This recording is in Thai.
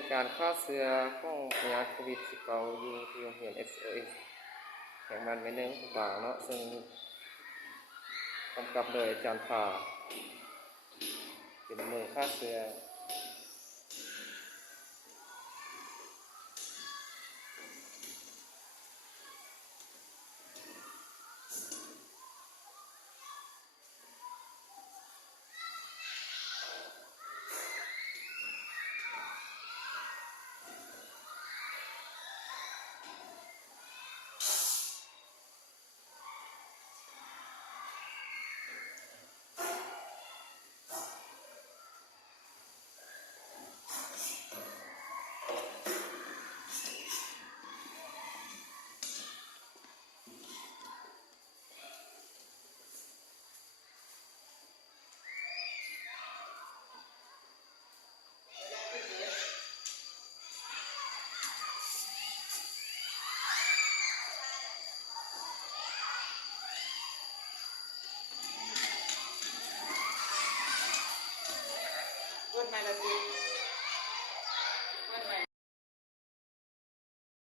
นการฆ่าเชื้อของพยาธิโควิด19อยู่ที่โรงเรียน SOS แห่งบ้านแม่เนืองบางเนาะซึ่งกำกับโดยอาจารย์ผ่าเป็นมือฆ่าเชื้อเกิดมาแล้วที